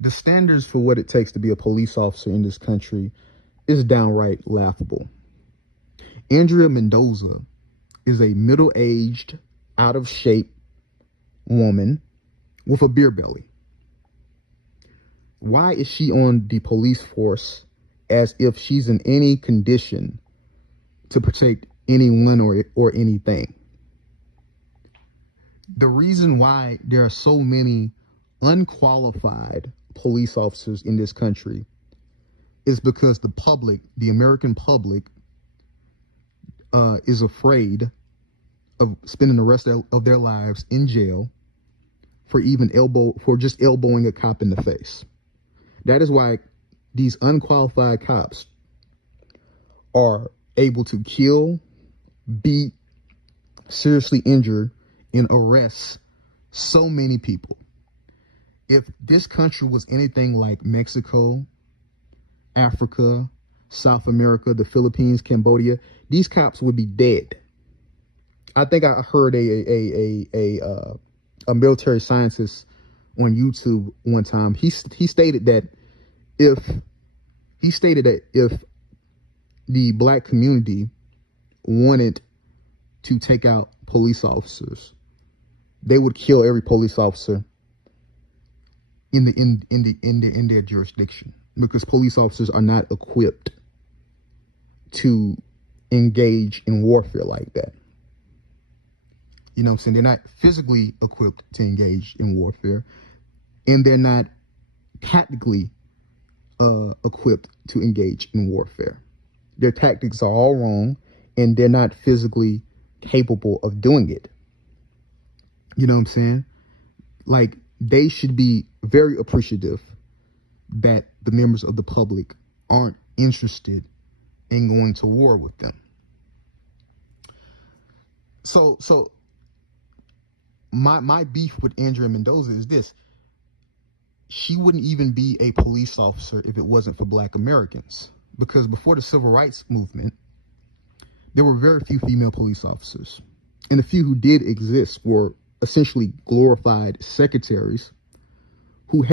The standards for what it takes to be a police officer in this country is downright laughable. Andrea Mendoza is a middle-aged, out-of-shape woman with a beer belly. Why is she on the police force as if she's in any condition to protect anyone or anything? The reason why there are so many unqualified police officers in this country is because the public, the American public, is afraid of spending the rest of their lives in jail for just elbowing a cop in the face. That is why these unqualified cops are able to kill, beat, seriously injure, and arrest so many people. If this country was anything like Mexico, Africa, South America, the Philippines, Cambodia, these cops would be dead. I think I heard a military scientist on YouTube one time. He stated that if the black community wanted to take out police officers, they would kill every police officer in their jurisdiction, because police officers are not equipped to engage in warfare like that. You know what I'm saying? They're not physically equipped to engage in warfare, and they're not tactically equipped to engage in warfare. Their tactics are all wrong, and they're not physically capable of doing it. You know what I'm saying? Like, they should be very appreciative that the members of the public aren't interested in going to war with them. So my beef with Andrea Mendoza is this: she wouldn't even be a police officer if it wasn't for black Americans. Because before the civil rights movement, there were very few female police officers. And the few who did exist were essentially glorified secretaries who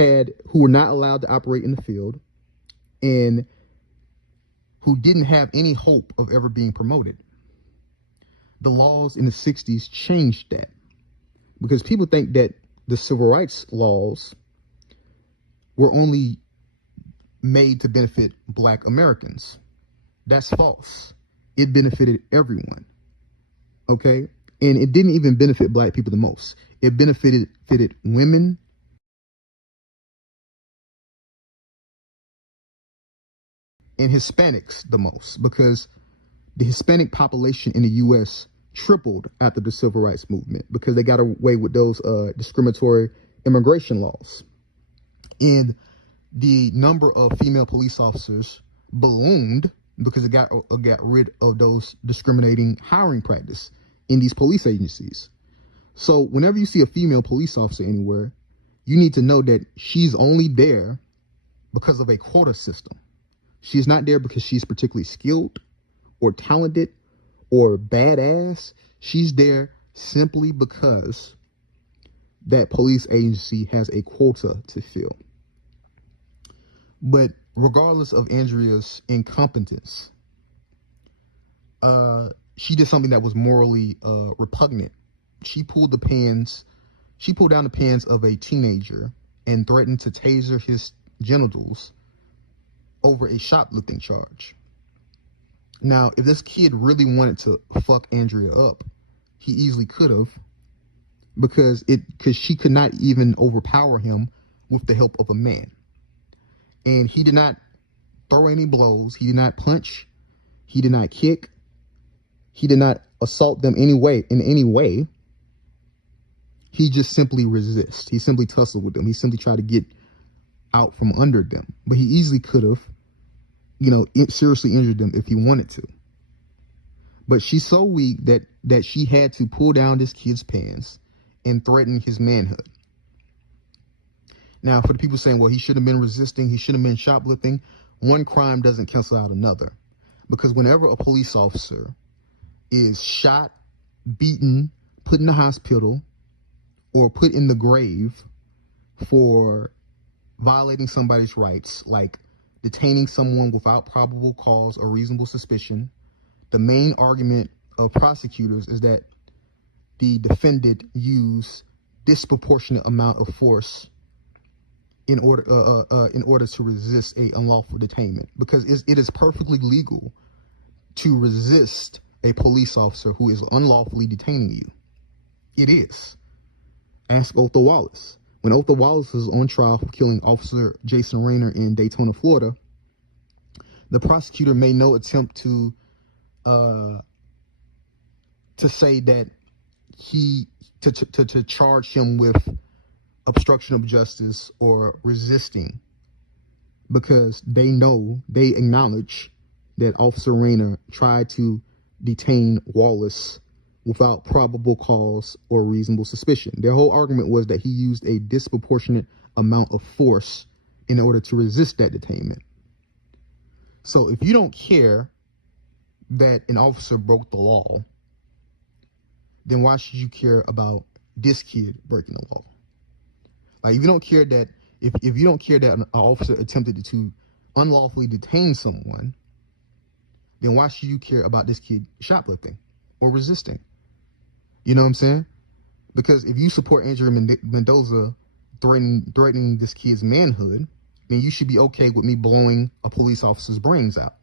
were not allowed to operate in the field and who didn't have any hope of ever being promoted. The laws in the 60s changed that, because people think that the civil rights laws were only made to benefit black Americans. That's false. It benefited everyone. Okay? And it didn't even benefit black people the most. It benefited women, and Hispanics the most, because the Hispanic population in the U.S. tripled after the civil rights movement because they got away with those discriminatory immigration laws. And the number of female police officers ballooned because it got rid of those discriminating hiring practice in these police agencies. So whenever you see a female police officer anywhere, you need to know that she's only there because of a quota system. She's not there because she's particularly skilled or talented or badass. She's there simply because that police agency has a quota to fill. But regardless of Andrea's incompetence, she did something that was morally repugnant. She pulled down the pants of a teenager and threatened to taser his genitals over a shoplifting charge. Now, if this kid really wanted to fuck Andrea up, he easily could have, because she could not even overpower him with the help of a man. And he did not throw any blows. He did not punch. He did not kick. He did not assault them in any way. He just simply resisted. He simply tussled with them. He simply tried to get out from under them. But he easily could have, seriously injured them if he wanted to. But she's so weak that she had to pull down this kid's pants and threaten his manhood. Now, for the people saying, well, he should have been resisting, he should have been shoplifting, one crime doesn't cancel out another. Because whenever a police officer is shot, beaten, put in the hospital, or put in the grave for violating somebody's rights, like detaining someone without probable cause or reasonable suspicion. The main argument of prosecutors is that the defendant used disproportionate amount of force in order to resist a unlawful detainment, because it is perfectly legal to resist a police officer who is unlawfully detaining you. It is. Ask Othal Wallace. When Othal Wallace was on trial for killing Officer Jason Raynor in Daytona, Florida, the prosecutor made no attempt to say that to charge him with obstruction of justice or resisting, because they acknowledge that Officer Raynor tried to detain Wallace without probable cause or reasonable suspicion. Their whole argument was that he used a disproportionate amount of force in order to resist that detainment. So if you don't care that an officer broke the law, then why should you care about this kid breaking the law? Like, if you don't care that if you don't care that an officer attempted to unlawfully detain someone, then why should you care about this kid shoplifting or resisting? You know what I'm saying? Because if you support Andrea Mendoza threatening this kid's manhood, then you should be okay with me blowing a police officer's brains out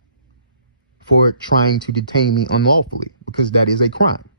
for trying to detain me unlawfully, because that is a crime.